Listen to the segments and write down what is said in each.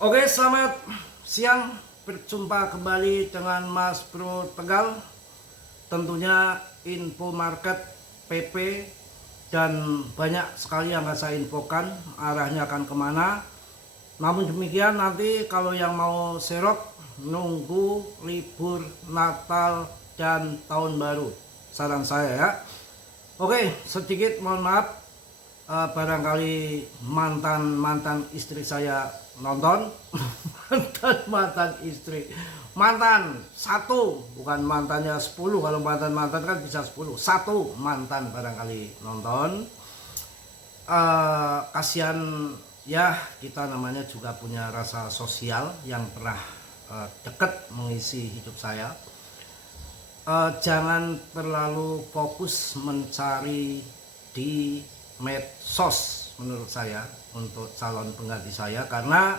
Oke, selamat siang. Berjumpa kembali dengan Mas Bro Tegal. Tentunya info market PP dan banyak sekali yang akan saya infokan, arahnya akan kemana. Namun demikian nanti kalau yang mau serok nunggu libur Natal dan Tahun Baru, saran saya ya. Oke, sedikit mohon maaf, barangkali mantan istri saya nonton. mantan istri, mantan satu, bukan mantannya 10. Kalau mantan kan bisa 10, satu mantan barangkali nonton. Kasihan ya, kita namanya juga punya rasa sosial yang pernah dekat mengisi hidup saya. Jangan terlalu fokus mencari di medsos menurut saya untuk calon pengganti saya, karena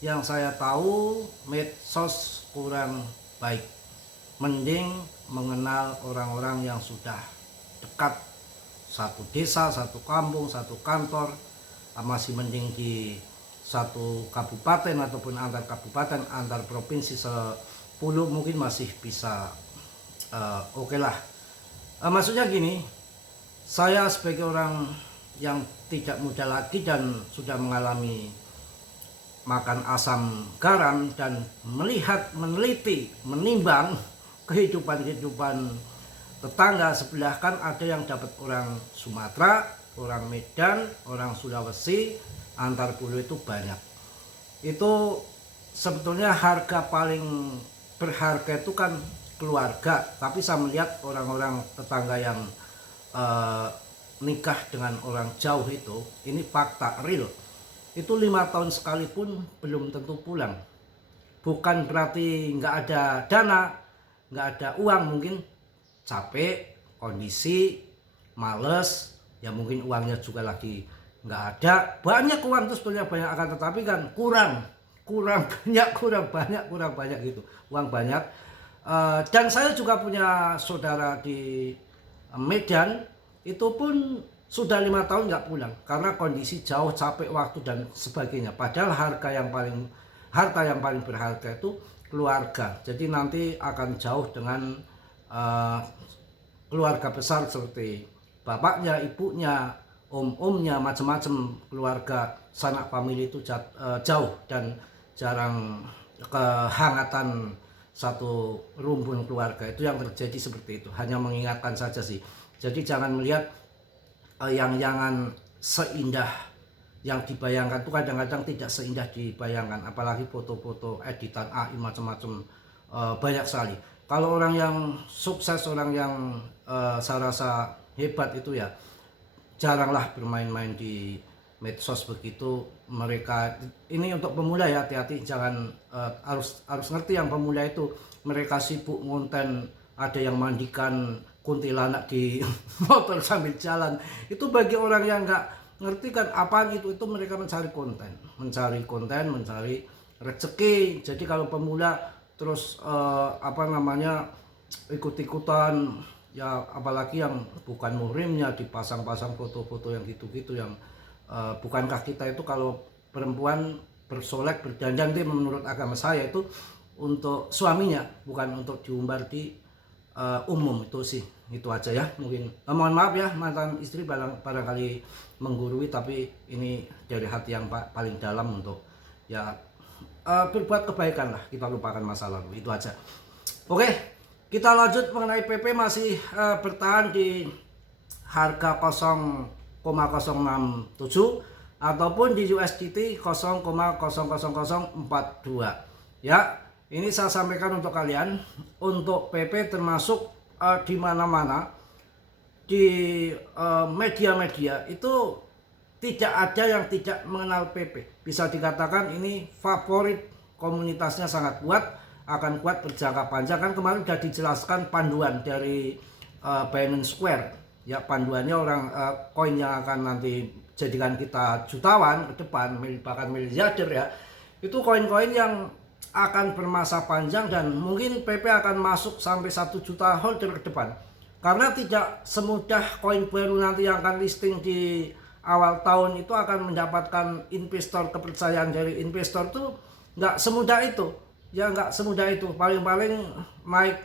yang saya tahu medsos kurang baik. Mending mengenal orang-orang yang sudah dekat, satu desa, satu kampung, satu kantor, masih mending di satu kabupaten ataupun antar kabupaten, antar provinsi 10 mungkin masih bisa oke lah. Maksudnya gini, saya sebagai orang yang tidak muda lagi dan sudah mengalami makan asam garam dan melihat, meneliti, menimbang kehidupan tetangga sebelah, kan ada yang dapat orang Sumatera, orang Medan, orang Sulawesi, antar pulau itu banyak. Itu sebetulnya harga paling berharga itu kan keluarga, tapi saya melihat orang-orang tetangga yang nikah dengan orang jauh itu, ini fakta real, itu 5 tahun sekalipun belum tentu pulang. Bukan berarti nggak ada dana, nggak ada uang, mungkin capek, kondisi, males, ya mungkin uangnya juga lagi nggak ada. Banyak uang itu sebenarnya banyak, akan tetapi kan kurang banyak gitu, uang banyak. Dan saya juga punya saudara di Medan, itu pun sudah 5 tahun nggak pulang karena kondisi jauh, capek waktu dan sebagainya. Padahal harta yang paling berharga itu keluarga. Jadi nanti akan jauh dengan keluarga besar seperti bapaknya, ibunya, om-omnya, macam-macam keluarga sanak famili itu jauh dan jarang kehangatan satu rumpun keluarga. Itu yang terjadi seperti itu. Hanya mengingatkan saja sih. Jadi jangan melihat yang jangan seindah yang dibayangkan, itu kadang-kadang tidak seindah dibayangkan, apalagi foto-foto editan AI macam-macam, banyak sekali. Kalau orang yang sukses, orang yang saya rasa hebat itu ya jaranglah bermain-main di medsos begitu. Mereka ini untuk pemula ya, hati-hati, jangan harus ngerti yang pemula itu, mereka sibuk ngonten, ada yang mandikan kuntilanak di motor sambil jalan. Itu bagi orang yang nggak ngerti kan apaan itu mereka mencari konten, mencari rezeki. Jadi kalau pemula terus ikut-ikutan ya, apalagi yang bukan muhrimnya dipasang-pasang foto-foto yang gitu-gitu, yang bukankah kita itu kalau perempuan bersolek, berdandan, itu menurut agama saya itu untuk suaminya, bukan untuk diumbar di umum. Itu sih, itu aja ya. Mungkin mohon maaf ya mantan istri barangkali menggurui, tapi ini dari hati yang paling dalam untuk ya berbuat kebaikan lah, kita lupakan masa lalu. Itu aja. Oke, kita lanjut mengenai PP, masih bertahan di harga 0,067 ataupun di USDT 0,00042 ya. Ini saya sampaikan untuk kalian, untuk PP termasuk di mana-mana di media-media itu tidak ada yang tidak mengenal PP. Bisa dikatakan ini favorit, komunitasnya sangat kuat, akan kuat berjangka panjang. Kan kemarin sudah dijelaskan panduan dari Binance Square ya, panduannya orang koin yang akan nanti jadikan kita jutawan ke depan, bahkan miliarder ya. Itu koin-koin yang akan bermasa panjang, dan mungkin PP akan masuk sampai 1 juta holder ke depan. Karena tidak semudah koin baru nanti yang akan listing di awal tahun itu akan mendapatkan investor, kepercayaan dari investor tuh nggak semudah itu. Ya nggak semudah itu, paling-paling naik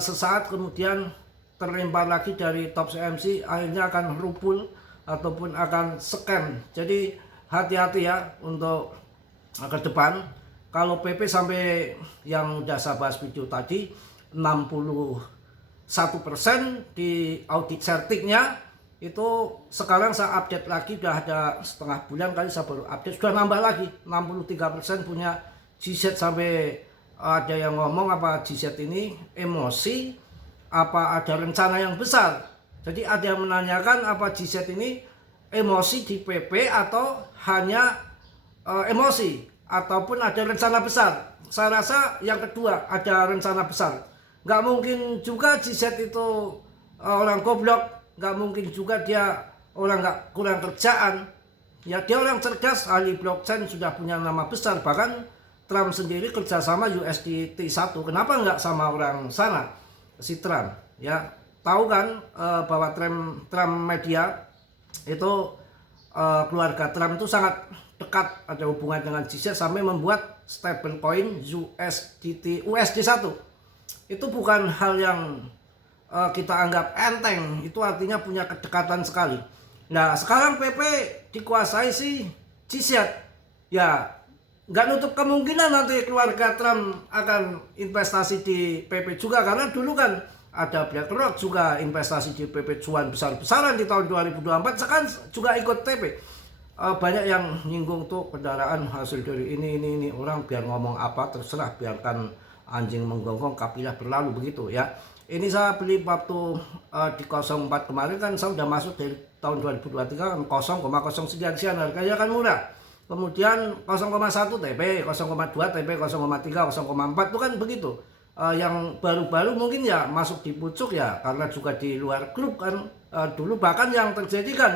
sesaat kemudian terlempar lagi dari top CMC, akhirnya akan rupul ataupun akan scam. Jadi hati-hati ya untuk ke depan. Kalau PP sampai yang udah saya bahas video tadi 61% di audit certiknya, itu sekarang saya update lagi, udah ada setengah bulan kali saya baru update, sudah nambah lagi 63% punya GZ. Sampai ada yang ngomong apa GZ ini emosi apa ada rencana yang besar. Jadi ada yang menanyakan apa GZ ini emosi di PP atau hanya emosi ataupun ada rencana besar. Saya rasa yang kedua, ada rencana besar. Nggak mungkin juga GZ itu orang goblok, nggak mungkin juga dia orang nggak kurang kerjaan. Ya dia orang cerdas, ahli blockchain, sudah punya nama besar. Bahkan Trump sendiri kerjasama USDT1. Kenapa nggak sama orang sana, si Trump? Ya tahu kan bahwa Trump Media itu keluarga Trump itu sangat dekat, ada hubungan dengan GZ sampai membuat stablecoin USD1. Itu bukan hal yang kita anggap enteng, itu artinya punya kedekatan sekali. Nah sekarang PP dikuasai si GZ, ya nggak nutup kemungkinan nanti keluarga Trump akan investasi di PP juga, karena dulu kan ada BlackRock juga investasi di PP cuan besar-besaran di tahun 2024, sekarang juga ikut TP. Banyak yang nyinggung tuh kendaraan hasil dari ini orang biar ngomong apa terserah, biarkan anjing menggonggong kapilah berlalu begitu ya. Ini saya beli waktu di 04 kemarin kan, saya udah masuk dari tahun 2023 kan 0,0 sekian harganya kan murah. Kemudian 0,1 TP, 0,2 TP, 0,3, 0,4 itu kan begitu. Yang baru-baru mungkin ya masuk di pucuk ya karena juga di luar grup kan. Dulu bahkan yang terjadi kan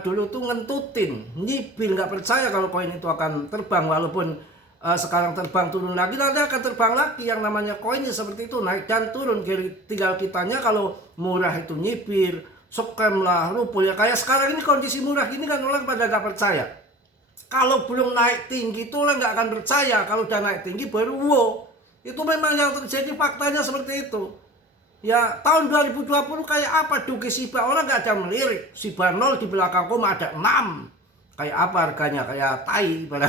dulu tuh ngentutin, nyipil, nggak percaya kalau koin itu akan terbang. Walaupun sekarang terbang turun lagi, nanti akan terbang lagi. Yang namanya koinnya seperti itu, naik dan turun. Tinggal kitanya kalau murah itu nyipir, scam lah, rupul ya. Kayak sekarang ini kondisi murah gini kan orang pada nggak percaya. Kalau belum naik tinggi itu orang nggak akan percaya. Kalau udah naik tinggi baru wow. Itu memang yang terjadi, faktanya seperti itu. Ya tahun 2020 kayak apa Duki Shiba, orang nggak ada melirik. Shiba 0 di belakang koma ada 6. Kayak apa harganya, kayak tai pada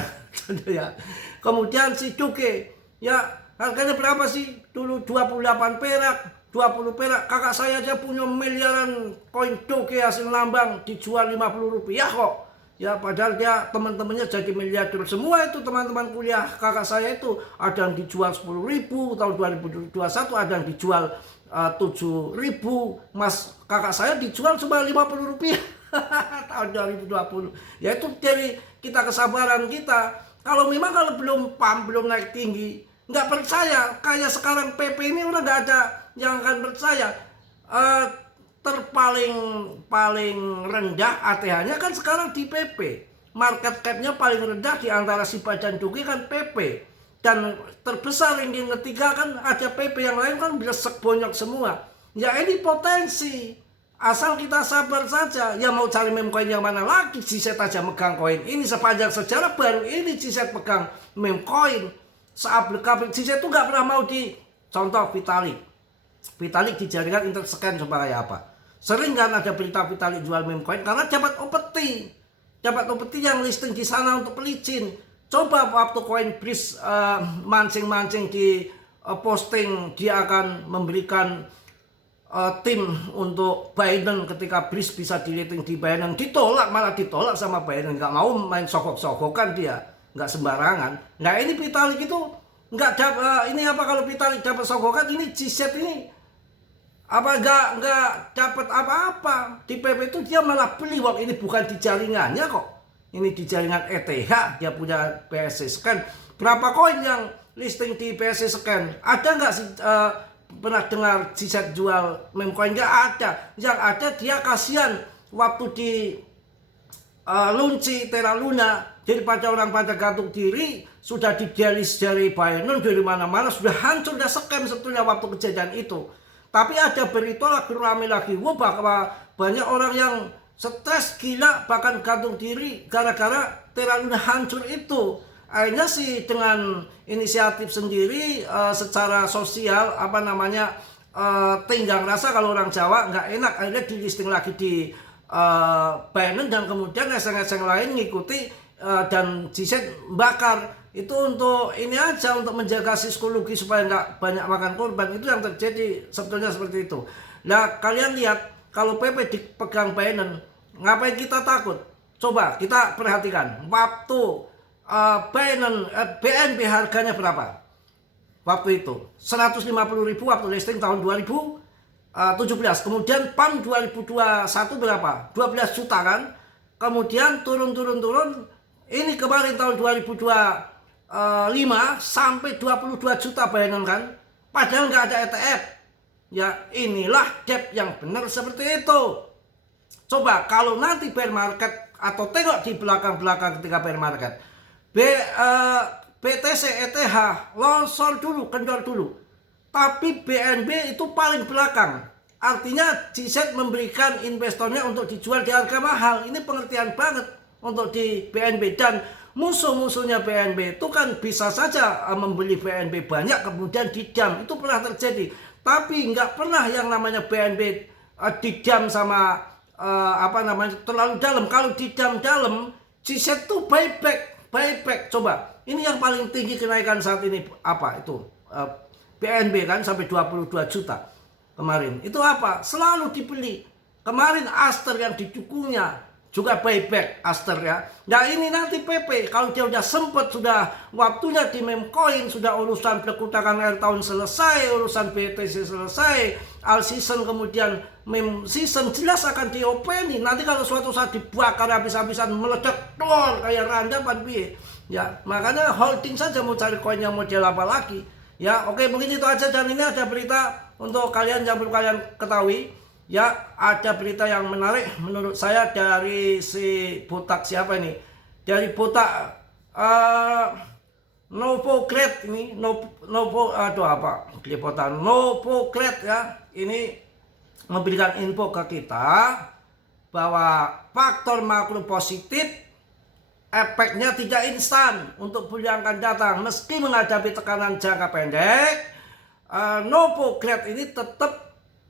ya. Kemudian si Duki, ya harganya berapa sih? Dulu 28 perak, 20 perak. Kakak saya aja punya miliaran koin Duki hasil nambang, dijual 50 rupiah kok. Ya padahal dia teman-temannya jadi miliarder semua itu, teman-teman kuliah kakak saya itu ada yang dijual 10.000 tahun 2021, ada yang dijual 7.000. Mas kakak saya dijual cuma 50 rupiah tahun 2020. Ya itu dari kita, kesabaran kita. Kalau memang kalau belum pam, belum naik tinggi, nggak percaya. Kayak sekarang PP ini udah nggak ada yang akan percaya. Paling rendah ATH-nya kan sekarang di PP. Market cap-nya paling rendah di antara Shiba dan Duki kan PP. Dan terbesar ranking ketiga kan ada PP, yang lain kan belesek bonyok semua. Ya ini potensi. Asal kita sabar saja. Ya mau cari meme coin yang mana lagi? GZ aja megang koin ini sepanjang sejarah, baru ini GZ pegang meme coin. Seablek-ablek GZ itu nggak pernah mau di contoh Vitalik di jaringan interscan coba kayak apa. Sering kan ada berita Vitalik jual meme coin karena dapat opeti yang listing di sana untuk pelicin. Coba waktu koin BRIS mancing-mancing di posting dia akan memberikan tim untuk Binance ketika BRIS bisa di-listing di Binance, malah ditolak sama Binance, nggak mau main sokok-sokokan, dia nggak sembarangan. Nah ini Vitalik itu nggak dapat ini apa, kalau Vitalik dapat sokokan ini GZ ini apa nggak dapat apa-apa di PP itu, dia malah beli. Wong ini bukan di jaringannya kok, ini di jaringan ETH, dia punya BSC Scan. Berapa koin yang listing di BSC Scan? Ada nggak sih pernah dengar GZ jual meme coin? Nggak ada. Yang ada dia kasihan waktu di lunci Terra Luna, daripada orang pada gantung diri, sudah didialis dari Binance, dari mana-mana, sudah hancur, sudah scam sebetulnya waktu kejadian itu. Tapi ada berita lagi rame lagi, bahwa banyak orang yang stres, gila, bahkan gantung diri gara-gara terlalu hancur itu. Akhirnya sih dengan inisiatif sendiri secara sosial tenggang rasa kalau orang Jawa nggak enak, akhirnya di listing lagi di Binance, dan kemudian eseng-eseng lain ngikuti dan G-Set bakar. Itu untuk ini aja, untuk menjaga psikologi supaya nggak banyak makan korban. Itu yang terjadi sebetulnya seperti itu. Nah kalian lihat kalau PP dipegang Binance, ngapain kita takut? Coba kita perhatikan waktu Binance BNB harganya berapa waktu itu? 150.000 waktu listing tahun 2017. Kemudian PAM 2021 berapa? 12 juta kan? Kemudian turun. Ini kemarin tahun 2025 sampai 22 juta Binance kan? Padahal nggak ada ETF. Ya inilah debt yang benar seperti itu. Coba kalau nanti bear market, atau tengok di belakang ketika bear market, BTC ETH longsor dulu, kendor dulu, tapi BNB itu paling belakang. Artinya G-Set memberikan investornya untuk dijual di harga mahal. Ini pengertian banget untuk di BNB. Dan musuh-musuhnya BNB itu kan bisa saja membeli BNB banyak kemudian didam. Itu pernah terjadi. Tapi nggak pernah yang namanya BNB didam sama terlalu dalam. Kalau didam dalam, G-Set tuh buyback. Coba, ini yang paling tinggi kenaikan saat ini apa itu? BNB kan sampai 22 juta kemarin. Itu apa? Selalu dibeli. Kemarin Aster yang didukungnya juga buyback Aster ya. Nah ini nanti PP kalau dia udah sempet, sudah waktunya di meme coin, sudah urusan perkutakan air tahun selesai, urusan BTC selesai, all season kemudian meme season, jelas akan diopeni. Nanti kalau suatu saat dibakar habis-habisan, meledak dor kayak randapan piye. Ya makanya holding saja, mau cari koin yang model apa lagi. Ya oke, mungkin itu aja. Dan ini ada berita untuk kalian yang perlu kalian ketahui. Ya ada berita yang menarik menurut saya dari si botak siapa ini, dari botak Novograd ini, Novograd ya, ini memberikan info ke kita bahwa faktor makro positif efeknya tidak instan untuk bulan yang akan datang. Meski menghadapi tekanan jangka pendek, Novograd ini tetap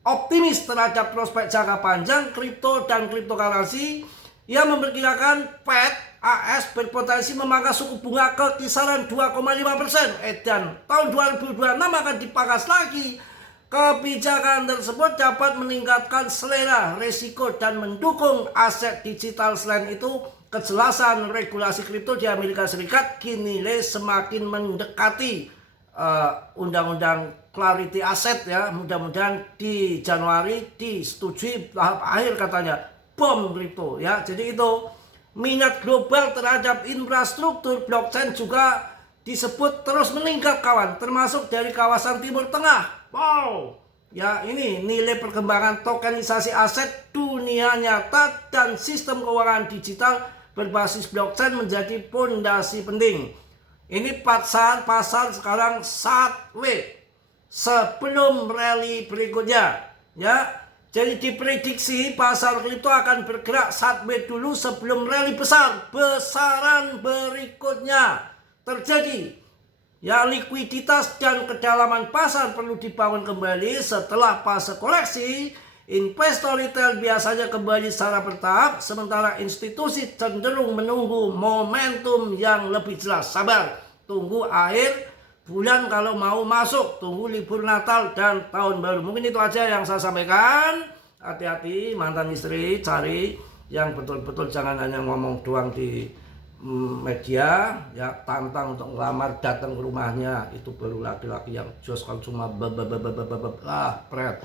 optimis terhadap prospek jangka panjang kripto dan cryptocurrency. Ia memperkirakan Fed AS berpotensi memangkas suku bunga ke kisaran 2,5%. Dan tahun 2026 akan dipangkas lagi. Kebijakan tersebut dapat meningkatkan selera risiko dan mendukung aset digital. Selain itu, kejelasan regulasi kripto di Amerika Serikat kini semakin mendekati undang-undang Clarity Asset ya. Mudah-mudahan di Januari disetujui tahap akhir katanya bom kripto ya. Jadi itu minat global terhadap infrastruktur blockchain juga disebut terus meningkat kawan, termasuk dari kawasan Timur Tengah. Wow ya, ini nilai perkembangan tokenisasi aset dunia nyata dan sistem keuangan digital berbasis blockchain menjadi fondasi penting. Ini pasar sekarang sideways sebelum rally berikutnya ya. Jadi diprediksi pasar kripto akan bergerak sideways dulu sebelum rally besaran berikutnya terjadi ya. Likuiditas dan kedalaman pasar perlu dibangun kembali setelah fase koreksi. Investor retail biasanya kembali secara bertahap, sementara institusi cenderung menunggu momentum yang lebih jelas. Sabar, tunggu akhir bulan kalau mau masuk, tunggu libur Natal dan Tahun Baru. Mungkin itu aja yang saya sampaikan. Hati-hati mantan istri, cari yang betul-betul, jangan hanya ngomong doang di media ya. Tantang untuk ngelamar, datang ke rumahnya, itu baru laki-laki yang jos. Kalau cuma pret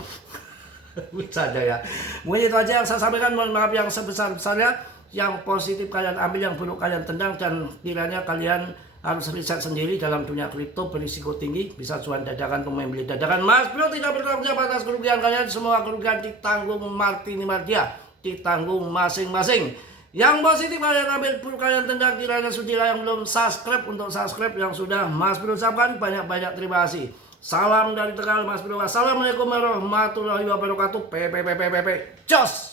saja ya. Mungkin itu aja yang saya sampaikan. Mohon maaf yang sebesar-besarnya. Yang positif kalian ambil, yang buruk kalian tendang, dan kiranya kalian harus riset sendiri dalam dunia kripto berisiko tinggi, bisa cuan dadakan untuk membeli dadakan. Mas Bro tidak bertanggung jawab atas kerugian kalian, semua kerugian ditanggung Martini Mardia, ditanggung masing-masing. Yang positif kalian ambil, buruk kalian tendang, kiranya sudilah yang belum subscribe untuk subscribe, yang sudah Mas Bro ucapkan banyak-banyak terima kasih. Salam dari Tegal Mas Bro. Assalamualaikum warahmatullahi wabarakatuh. Jos.